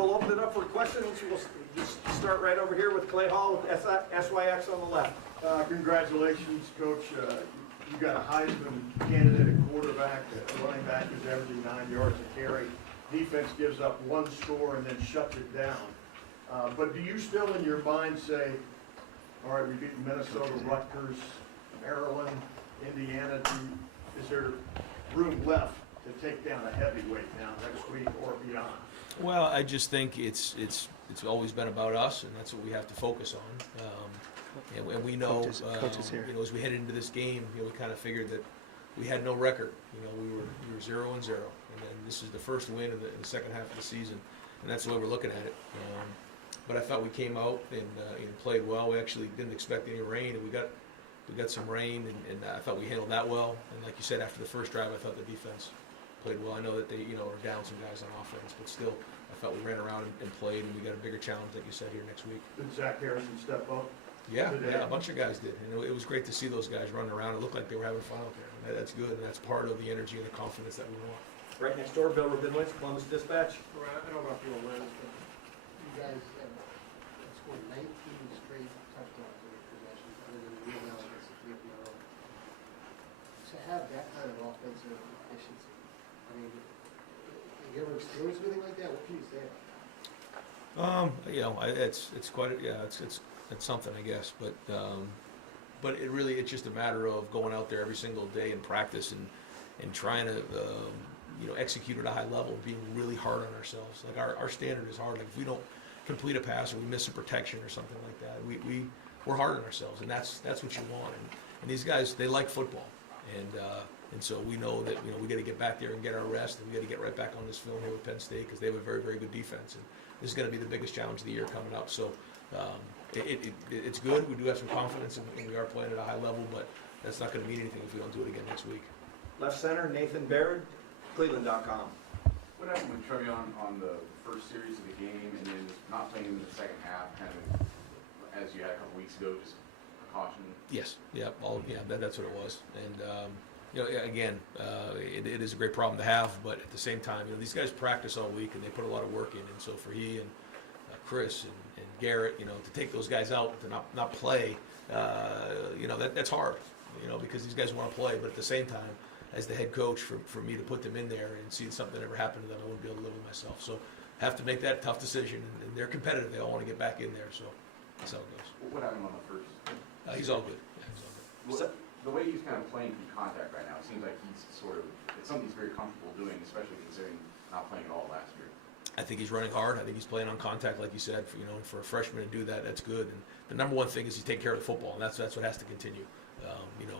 we'll open it up for questions. We'll just start right over here with Clay Hall with SYX on the left. Congratulations, Coach. You got a Heisman candidate at quarterback, a running back who's averaging 9 yards a carry. Defense gives up one score and then shuts it down. But do you still in your mind say, all right, we beat Minnesota, Rutgers, Maryland, Indiana. Is there room left to take down a heavyweight now next week or beyond? Well, I just think it's always been about us, and that's what we have to focus on. And we know, Coach is here. you know, as we headed into this game, you know, we kind of figured that we had no record. You know, we were 0-0, and then this is the first win in the second half of the season, and that's the way we're looking at it. But I thought we came out and played well. We actually didn't expect any rain, and we got some rain, and I thought we handled that well. And like you said, after the first drive, I thought the defense played well. I know that they, are down some guys on offense, but still, I thought we ran around and played, and we got a bigger challenge, like you said, here next week. Did Zach Harrison step up? Yeah, Today? a bunch of guys did, and it was great to see those guys running around. It looked like they were having fun out there. That's good, and that's part of the energy and the confidence that we want. Right next door, Bill Rabinowitz, Columbus Dispatch. Right, I don't know if you're aware of this, but you guys have scored 19 straight touchdowns in your possessions, other than the real now against the 3 in a row. To have that kind of offensive efficiency, I mean, have you ever experienced anything like that? What can you say about that? It's quite it's something, I guess, but it's just a matter of going out there every single day in practice and trying to execute at a high level, being really hard on ourselves. Like our standard is hard. Like if we don't complete a pass or we miss a protection or something like that, we're hard on ourselves, and that's what you want. And these guys, they like football, and so we know that we got to get back there and get our rest, and we got to get right back on this film here with Penn State because they have a very, very good defense, and this is going to be the biggest challenge of the year coming up. So it's good. We do have some confidence, and we are playing at a high level, but that's not going to mean anything if we don't do it again next week. Left center, Nathan Baird, Cleveland.com. What happened with Trevion on the first series of the game and then just not playing in the second half, kind of as you had a couple weeks ago, just precaution? Yes, that's what it was. And again, it is a great problem to have, but at the same time, these guys practice all week and they put a lot of work in, and so for he and Chris and Garrett, to take those guys out to not play, that's hard, because these guys want to play, but at the same time, as the head coach, for me to put them in there and see something ever happen to them, I wouldn't be able to live with myself. So have to make that tough decision, and they're competitive. They all want to get back in there, so that's how it goes. What happened on the first? He's all good. Yeah, he's all good. The way he's kind of playing through contact right now, it seems like it's something he's very comfortable doing, especially considering not playing at all last year. I think he's running hard. I think he's playing on contact, like you said. And for a freshman to do that, that's good. And the number one thing is he's taking care of the football, and that's what has to continue.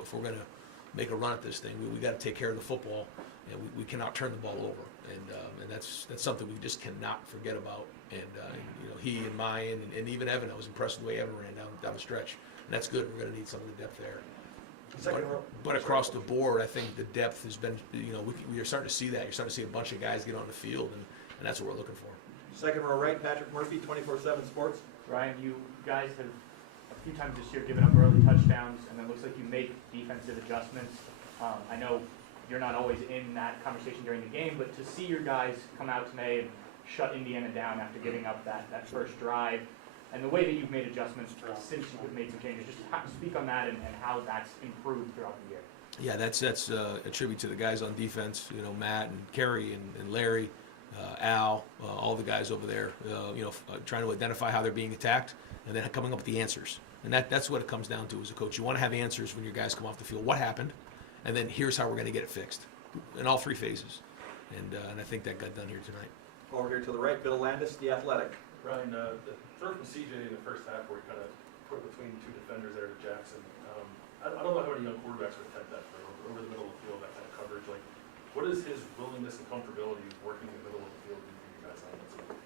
If we're going to make a run at this thing, we got to take care of the football, and we cannot turn the ball over. And that's something we just cannot forget about. And he and Mayan and even Evan, I was impressed with the way Evan ran down the stretch. And that's good. We're going to need some of the depth there. But across the board, I think the depth has been, we are starting to see that. You're starting to see a bunch of guys get on the field, and that's what we're looking for. Second row right, Patrick Murphy, 24/7 Sports. Ryan, you guys have a few times this year given up early touchdowns, and it looks like you make defensive adjustments. I know you're not always in that conversation during the game, but to see your guys come out today and shut Indiana down after giving up that first drive, and the way that you've made adjustments since you've made some changes, just speak on that and how that's improved throughout the year. Yeah, that's a tribute to the guys on defense, Matt and Kerry and Larry, Al, all the guys over there, trying to identify how they're being attacked and then coming up with the answers. And that's what it comes down to as a coach. You want to have answers when your guys come off the field. What happened? And then here's how we're going to get it fixed in all three phases. And I think that got done here tonight. Over here to the right, Bill Landis, The Athletic. Ryan, the throw from CJ in the first half where he kind of put between two defenders there to Jackson. I don't know how many young quarterbacks would attempt that throw over the middle of the field, that kind of coverage. Like, what is his willingness and comfortability working in the middle of the field for you guys offensively?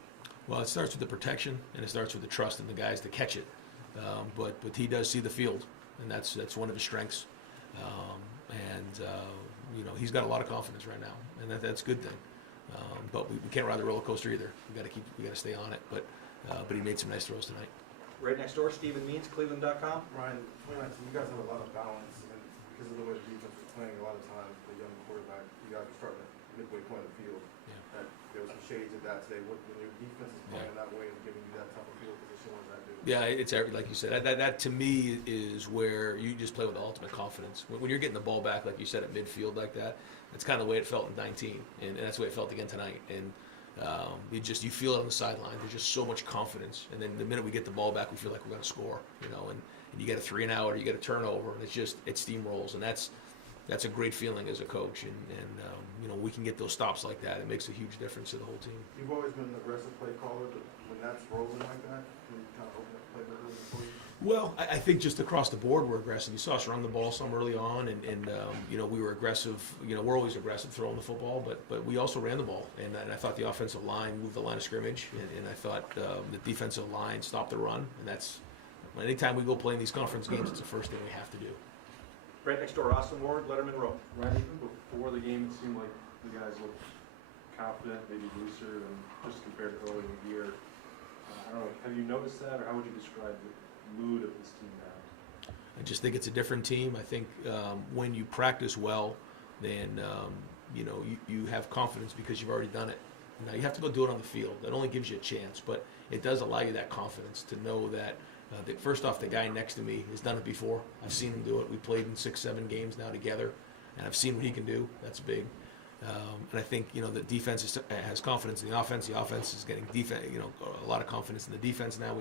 Well, it starts with the protection, and it starts with the trust in the guys to catch it. But he does see the field, and that's one of his strengths. He's got a lot of confidence right now, and that's a good thing. But we can't ride the roller coaster either. We got to stay on it. But he made some nice throws tonight. Right next door, Stephen Means, Cleveland.com. Ryan, 2019, you guys have a lot of balance, and because of the way the defense is playing, a lot of times the young quarterback, you guys are starting at midway point of the field. Yeah. that there was some shades of that today. When your defense is playing that way and giving you that type of field position, what does that do? Yeah, it's like you said. That to me is where you just play with the ultimate confidence. When you're getting the ball back, like you said, at midfield like that, that's kind of the way it felt in 19, and that's the way it felt again tonight. And you feel it on the sideline. There's just so much confidence, and then the minute we get the ball back, we feel like we're going to score. And you get a 3-and-out, or you get a turnover, and it steamrolls, and that's a great feeling as a coach. And we can get those stops like that. It makes a huge difference to the whole team. You've always been an aggressive play caller, but when that's rolling like that, can you kind of open up the playbook a little bit for you? Well, I think just across the board we're aggressive. You saw us run the ball some early on, and we were aggressive. We're always aggressive throwing the football, but we also ran the ball. And I thought the offensive line moved the line of scrimmage, and I thought the defensive line stopped the run. And that's anytime we go play in these conference games, it's the first thing we have to do. Right next door, Austin Ward, Letterman Row. Right, even before the game, it seemed like the guys looked confident, maybe looser than just compared to early in the year. I don't know, have you noticed that, or how would you describe the mood of this team now? I just think it's a different team. I think when you practice well, then you have confidence because you've already done it. Now you have to go do it on the field. That only gives you a chance, but it does allow you that confidence to know that first off, the guy next to me has done it before. I've seen him do it. We played in 6-7 games now together, and I've seen what he can do. That's big. And I think the defense has confidence in the offense. The offense is getting a lot of confidence in the defense now.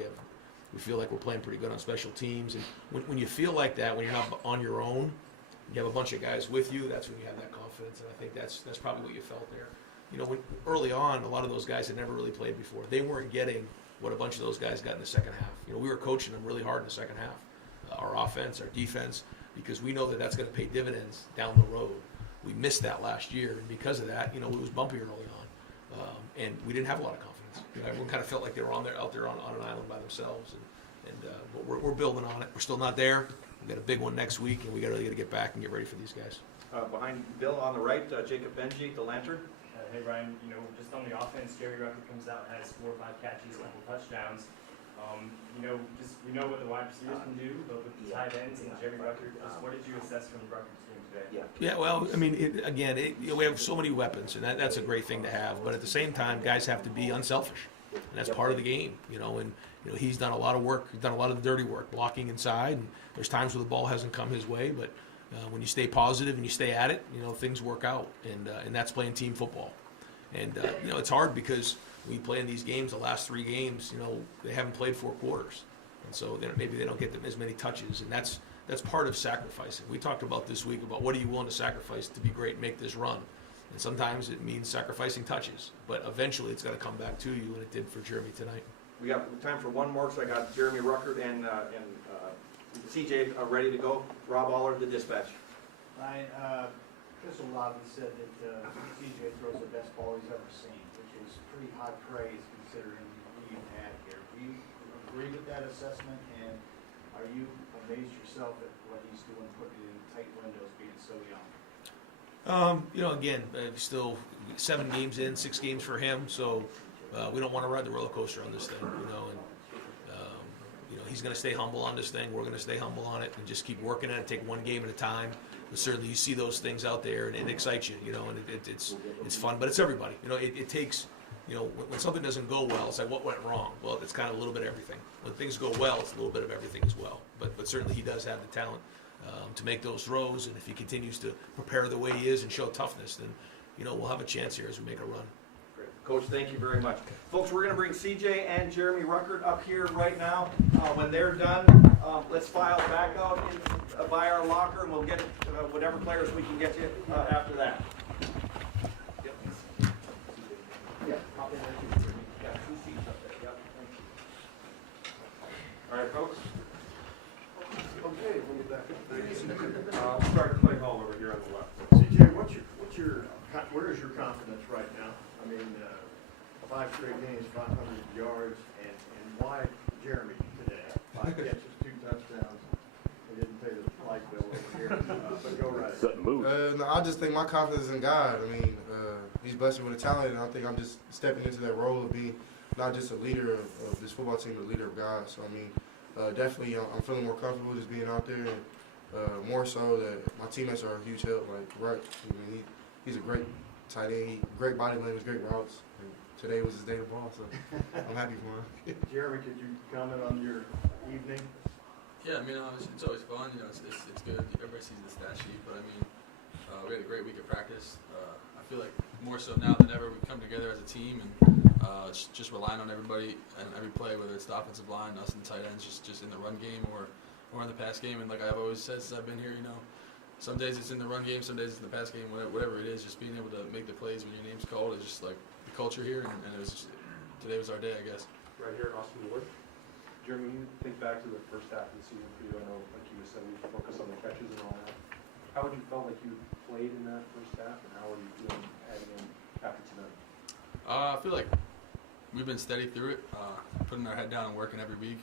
We feel like we're playing pretty good on special teams. And when you feel like that, when you're not on your own, you have a bunch of guys with you. That's when you have that confidence. And I think that's probably what you felt there. Early on, a lot of those guys had never really played before. They weren't getting what a bunch of those guys got in the second half. We were coaching them really hard in the second half, our offense, our defense, because we know that that's going to pay dividends down the road. We missed that last year, and because of that, it was bumpier early on, and we didn't have a lot of confidence. Everyone kind of felt like they were out there on an island by themselves, but we're building on it. We're still not there. We got a big one next week, and we got to get back and get ready for these guys. Behind Bill on the right, Jacob Benji, the Lantern. Hey Ryan, just on the offense, Jerry Rucker comes out, has 4 or 5 catches, a couple touchdowns. We know what the wide receivers can do, but with the tight ends and Jerry Rucker, what did you assess from Rucker's game today? Yeah, well, I mean, we have so many weapons, and that's a great thing to have. But at the same time, guys have to be unselfish, and that's part of the game. And he's done a lot of work. He's done a lot of the dirty work, blocking inside. And there's times where the ball hasn't come his way, but when you stay positive and you stay at it, things work out, and that's playing team football. And it's hard because we play in these games. The last 3 games, they haven't played 4 quarters, and so maybe they don't get as many touches, and that's part of sacrificing. We talked about this week about what are you willing to sacrifice to be great and make this run, and sometimes it means sacrificing touches, but eventually it's got to come back to you, and it did for Jeremy tonight. We got time for one more, so I got Jeremy Ruckert and CJ ready to go. Rob Aller, the Dispatch. Ryan, Crystal Lobby said that CJ throws the best ball he's ever seen, which is pretty high praise considering who you've had here. Do you agree with that assessment, and are you amazed yourself at what he's doing, putting it in tight windows, being so young? Again, still 7 games in, 6 games for him, so we don't want to ride the roller coaster on this thing, he's going to stay humble on this thing. We're going to stay humble on it and just keep working at it, take one game at a time. But certainly you see those things out there, and it excites you, and it's fun. But it's everybody. It takes, when something doesn't go well, it's like, what went wrong? Well, it's kind of a little bit of everything. When things go well, it's a little bit of everything as well. But certainly he does have the talent to make those throws, and if he continues to prepare the way he is and show toughness, then, we'll have a chance here as we make a run. Great. Coach, thank you very much. Folks, we're going to bring CJ and Jeremy Ruckert up here right now. When they're done, let's file back out by our locker, and we'll get whatever players we can get you after that. Yep. Yeah, pop in there too. Got 2 seats up there. Yep. All right, folks. Okay, we'll get back. We'll start Clay Hall over here on the left. CJ, where is your confidence right now? I mean, 5 straight games, 500 yards, and why Jeremy today? 5 catches, 2 touchdowns. He didn't pay the light bill over here, but go right. No, I just think my confidence is in God. I mean, he's blessed me with a talent, and I think I'm just stepping into that role of being not just a leader of this football team, but a leader of God. So, I mean, definitely I'm feeling more comfortable just being out there, and more so that my teammates are a huge help. Like, right, I mean, he's a great tight end. Great body language, great routes. And today was his day to ball, so I'm happy for him. Jeremy, could you comment on your evening? Yeah, I mean, it's always fun. You know, it's good. Everybody sees the stat sheet, but I mean, we had a great week of practice. I feel like more so now than ever, we come together as a team and just relying on everybody and every play, whether it's the offensive line, us and tight ends, just in the run game or in the pass game. And like I've always said since I've been here, you know, some days it's in the run game, some days it's in the pass game, whatever it is. Just being able to make the plays when your name's called is just like the culture here, and it was just, today was our day, I guess. Right here at Austin Ward. Jeremy, you think back to the first half of the season for you. I know, like you said, we focus on the catches and all that. How would you felt like you played in that first half, and how are you feeling heading in after tonight? I feel like we've been steady through it, putting our head down and working every week.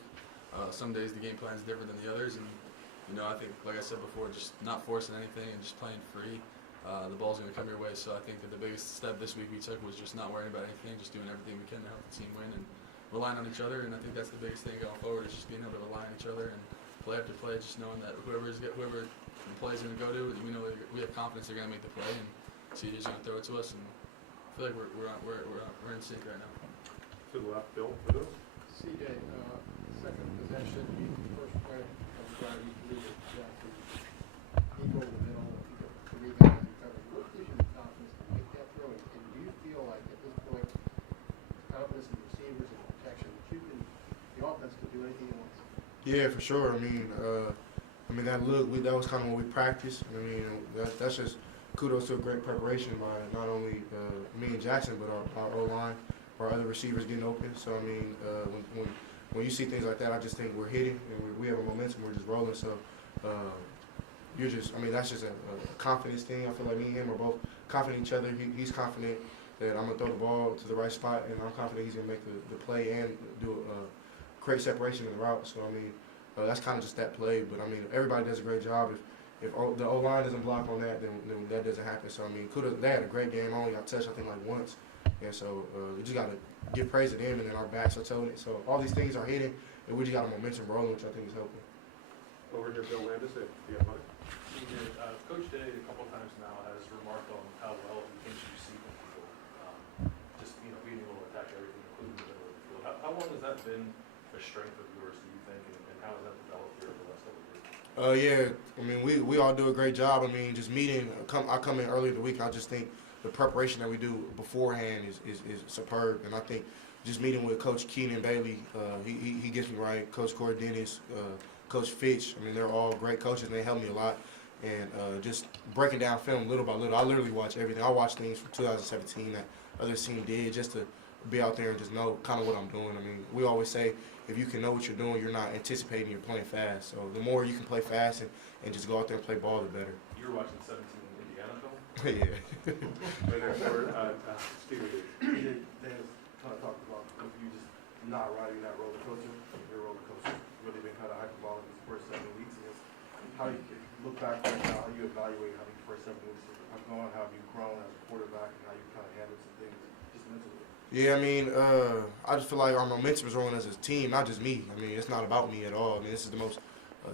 Some days the game plan is different than the others, and you know, I think, like I said before, just not forcing anything and just playing free. The ball's going to come your way, so I think that the biggest step this week we took was just not worrying about anything, just doing everything we can to help the team win and relying on each other. And I think that's the biggest thing going forward, is just being able to rely on each other and play after play, just knowing that whoever the play is going to go to, we know we have confidence they're going to make the play, and CJ's going to throw it to us, and I feel like we're in sync right now. To the left, Bill, for those. CJ, second possession, you first play of the drive, you lead it, Jackson. He go in the middle, you get the rebound, you cover. What gives you the confidence to make that throw? And do you feel like at this point, confidence in the receivers and protection, that you can, the offense can do anything it wants? Yeah, for sure. I mean, that look, that was kind of what we practiced. I mean, that's just kudos to a great preparation by not only me and Jackson, but our O-line, our other receivers getting open. So, I mean, when you see things like that, I just think we're hitting and we have a momentum. We're just rolling. So, that's just a confidence thing. I feel like me and him are both confident in each other. He's confident that I'm going to throw the ball to the right spot, and I'm confident he's going to make the play and create separation in the route. So, I mean, that's kind of just that play. But, I mean, everybody does a great job. If the O-line doesn't block on that, then that doesn't happen. So, I mean, they had a great game. I only got touched, I think, like once. And so we just got to give praise to them, and then our backs are toting it. So all these things are hitting, and we just got a momentum rolling, which I think is helping. Over here, Bill Landis, if you have money. Coach Day a couple times now has remarked on how well he thinks you see people, just being able to attack everything, including the middle of the field. How long has that been a strength of yours, do you think, and how has that developed here over the last couple of years? Yeah, I mean, we all do a great job. I mean, just meeting, I come in early in the week, I just think the preparation that we do beforehand is superb. And I think just meeting with Coach Keenan Bailey, he gets me right. Coach Corey Dennis, Coach Fitch, I mean, they're all great coaches, and they help me a lot. And just breaking down film little by little. I literally watch everything. I watch things from 2017 that other teams did just to be out there and just know kind of what I'm doing. I mean, we always say if you can know what you're doing, you're not anticipating, you're playing fast. So the more you can play fast and just go out there and play ball, the better. You were watching 17 Indiana film? Yeah. Right there, for Stephen. They kind of talked about you just not riding that roller coaster. Your roller coaster's really been kind of hyperbolic these first 7 weeks. How do you look back right now, how you evaluate how these first 7 weeks have gone, how have you grown as a quarterback, and how you kind of handled some things just mentally? Yeah, I mean, I just feel like our momentum is rolling as a team, not just me. I mean, it's not about me at all. I mean, this is the most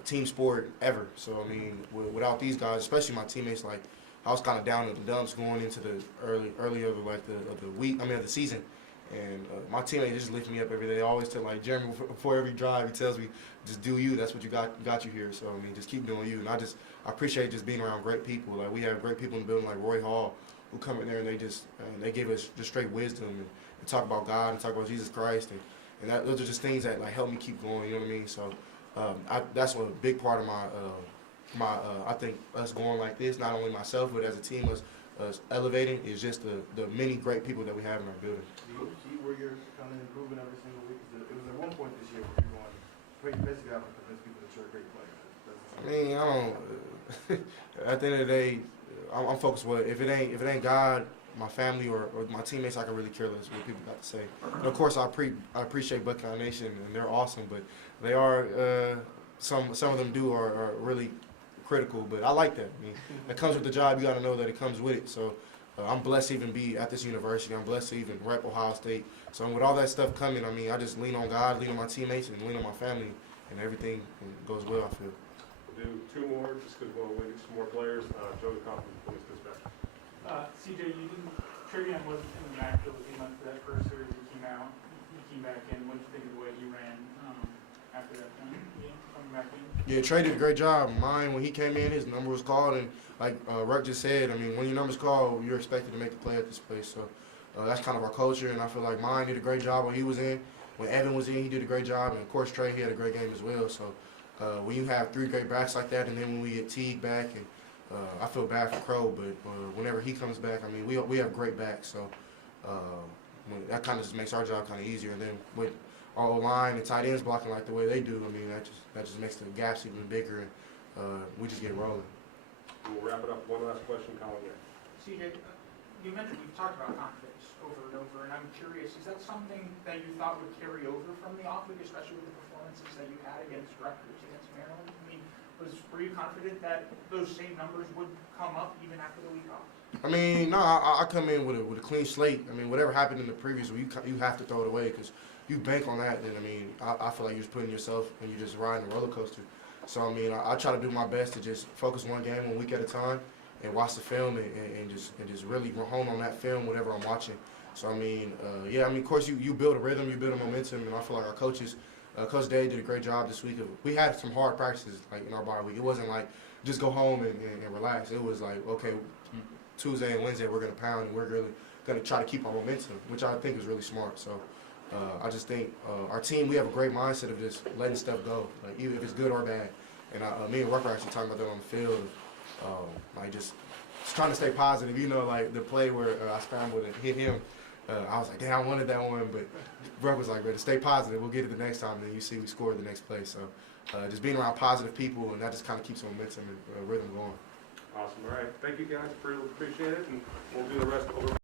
team sport ever. So, I mean, without these guys, especially my teammates, like, I was kind of down in the dumps going into the early of the season. And my teammate just lifts me up every day. They always tell, like, Jeremy, before every drive, he tells me, just do you. That's what you got you here. So, I mean, just keep doing you. And I appreciate just being around great people. Like, we have great people in the building, like Roy Hall, who come in there and they give us just straight wisdom and talk about God and talk about Jesus Christ. And those are just things that, like, help me keep going, you know what I mean? So that's a big part of I think us going like this, not only myself, but as a team, us elevating, is just the many great people that we have in our building. Do you see where you're kind of improving every single week? It was at one point this year where you're going, basically having to convince people that you're a great player. I mean, I don't. At the end of the day, I'm focused. If it ain't God, my family, or my teammates, I can really care less what people got to say. And of course, I appreciate Buckeye Nation, and they're awesome, but they are some of them are really critical. But I like that. I mean, that comes with the job. You got to know that it comes with it. So I'm blessed to even be at this university. I'm blessed to even rep Ohio State. So with all that stuff coming, I mean, I just lean on God, lean on my teammates, and lean on my family, and everything goes well, I feel. We'll do two more, just because we'll wait some more players. Joey Kaufman, police dispatch. CJ, Trivion wasn't in the backfield as much for that first series. He came out, he came back in. What did you think of the way he ran after that game, coming back in? Yeah, Trey did a great job. Mine, when he came in, his number was called, and like Ruck just said, I mean, when your number's called, you're expected to make the play at this place. So that's kind of our culture, and I feel like mine did a great job when he was in. When Evan was in, he did a great job, and of course Trey, he had a great game as well. So when you have three great backs like that, and then when we get Teague back, and I feel bad for Crow, but whenever he comes back, I mean, we have great backs. So that kind of just makes our job kind of easier. And then with our line and tight ends blocking like the way they do, I mean, that just makes the gaps even bigger, and we just get rolling. We'll wrap it up. One last question, Colin. CJ, you mentioned we've talked about confidence over and over, and I'm curious, is that something that you thought would carry over from the off week, especially with the performances that you had against Rutgers, against Maryland? I mean, were you confident that those same numbers would come up even after the week off? I mean, no, I come in with a clean slate. I mean, whatever happened in the previous week, you have to throw it away because you bank on that. Then I mean, I feel like you're just putting yourself and you're just riding a roller coaster. So I mean, I try to do my best to just focus one game, 1 week at a time, and watch the film and just really hone on that film, whatever I'm watching. So I mean, yeah, I mean, of course you build a rhythm, you build a momentum, and I feel like our coaches, Coach Dave did a great job this week. We had some hard practices like in our bye week. It wasn't like just go home and relax. It was like, okay, Tuesday and Wednesday we're gonna pound and we're really gonna try to keep our momentum, which I think is really smart. So I just think our team, we have a great mindset of just letting stuff go, like even if it's good or bad. And me and Rucker are actually talking about that on the field, like just trying to stay positive. You know, like the play where I scrambled and hit him, I was like, damn, I wanted that one, but Rucker was like, better stay positive. We'll get it the next time. And then you see we scored the next play. So just being around positive people, and that just kind of keeps momentum and rhythm going. Awesome. All right. Thank you guys. Appreciate it. And we'll do the rest over.